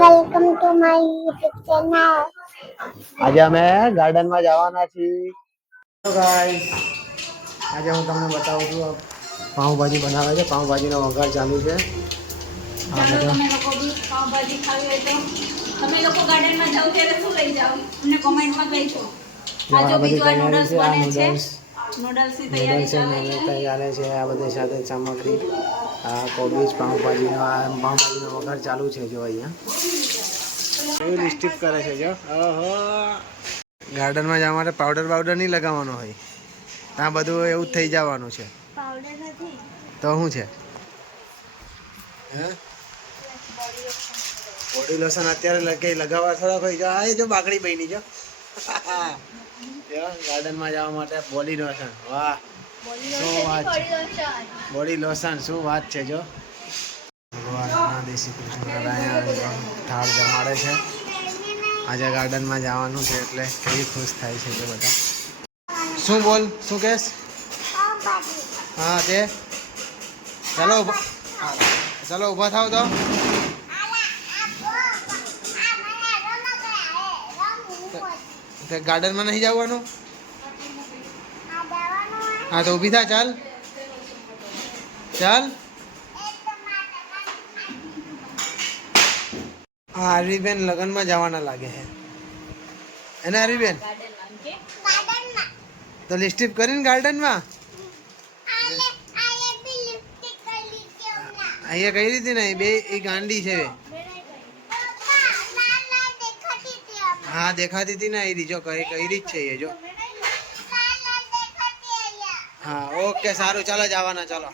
Welcome to my YouTube channel. આજે અમે ગાર્ડનમાં જવાના છીએ। તો ગાઈસ આજે હું તમને બતાવું છું પાઉંભાજી બનાવે છે। પાઉંભાજીનો વઘાર ચાલુ છે। ચાલો તમે લોકો બી પાઉંભાજી ખાવી હોય તો તમે લોકો ગાર્ડનમાં જાવ ત્યારે શું લઈ જાવ અમને કોમેન્ટમાં કહેજો। આ જો બીજું આ નૂડલ્સ બને છે। નૂડલ્સની તૈયારી ચાલે છે। આ બધી સાથે સામગ્રી આ કોબીજ પાઉંભાજીનો વઘાર ચાલુ છે। જો અહીંયા એવું લિસ્ટિપ કરે છે। જો ઓહો ગાર્ડનમાં જવા માટે પાવડર નહીં લગાવવાનો હોય, ત્યાં બધું એવું જ થઈ જવાનું છે। પાવડર નથી તો શું છે? હે બોડી લોશન અત્યારે કઈ લગાવવા થોડા કોઈ જો આ જો બાકડી બની જો ગાર્ડનમાં જવા માટે બોડી લોશન। વાહ શું વાત છે, બોડી લોશન શું વાત છે। જો ભગવાનના દેશી કૃષ્ણ થાળ જમાડે છે। આજે ગાર્ડનમાં જવાનું છે એટલે કેવી ખુશ થાય છે તે બધા। શું બોલ શું કહેશ? હા તે ચાલો ચાલો ઊભા થાવ તો ગાર્ડનમાં નહીં જવાનું? હા તો ઊભી થા, ચાલ ચાલ। હા આરવીબેન લગ્નમાં જવાના લાગે છે એને આરવીબેન? તો લિસ્ટિપ કરીને ગાર્ડનમાં અહીંયા કઈ રીતે નહીં બે એ ગાંડી છે। હા દેખાતી હતી ને એ જો કઈ રીત છે એ જો। હા ઓકે સારું ચાલો જવાના ચાલો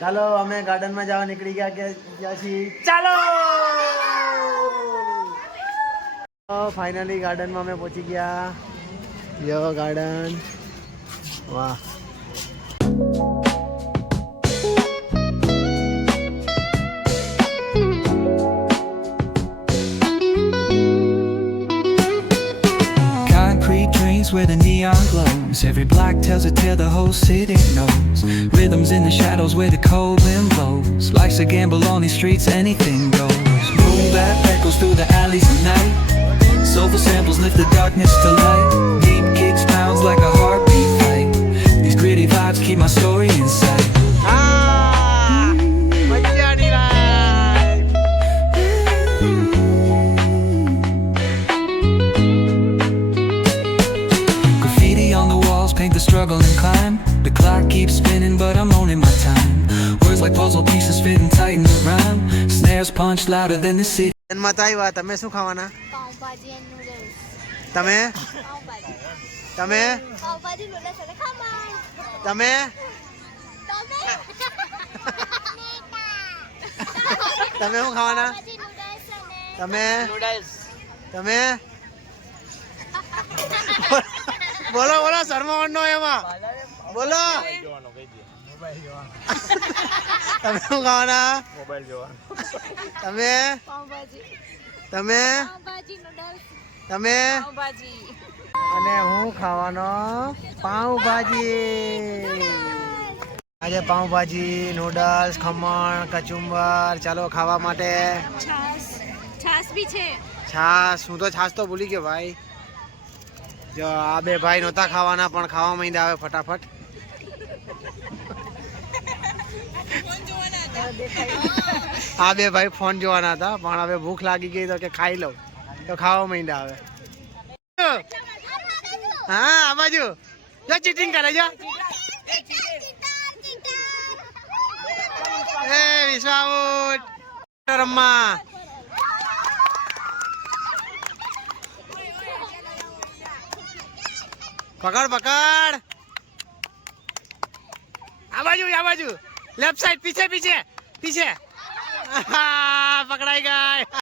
ચાલો અમે ગાર્ડનમાં જવા નીકળી ગયા છીએ। ચાલો ફાઇનલી ગાર્ડનમાં અમે પહોંચી ગયા। જો ગાર્ડન વાહ where the neon glows. Every block tells a tale the whole city knows. Rhythms in the shadows where the cold wind blows. Life's a gamble on these streets, anything goes. Moon that echoes through the alleys at night. Soulful samples lift the darkness to light. Deep kicks pounds like a heartbeat fight. These gritty vibes keep my story in sight. Paint the struggle and climb. The clock keeps spinning but I'm owning my time. Words like puzzle pieces fitting tight in the rhyme. Snares punch louder than the city. તમે શું ખાવાના? Pav bhaji and noodles. તમે પાઉંભાજી તમે pav bhaji noodles અને ખમણ। તમે તમે શું ખાવાના? તમે તમે બોલો બોલો શર્માવાનો એમાં બોલો તમે શું ખાવાના? મોબાઈલ જોવાનો। તમે તમે તમે અને હું ખાવાનો પાઉંભાજી। આજે પાઉંભાજી નૂડલ્સ ખમણ કચુંબર ચાલો ખાવા માટે। છાસ બી છે। છાસ હું તો છાસ તો ભૂલી ગયો ભાઈ। જો આ બે ભાઈ નહોતા ખાવાના પણ ખાવા માંડ્યા આવે ફટાફટ। આ બે ભાઈ ફોન જોવાના હતા પણ હવે ભૂખ લાગી ગઈ તો કે ખાઈ લઉં તો ખાવા માંડ્યા આવે। હા આ બાજુ જો ચીટિંગ કરે જો એ વિશ્વાઉટ રમ્મા પકડ પકડ આ બાજુ લેફ્ટ સાઈડ પીछे પીछे પીछे પકડાઈ ગઈ।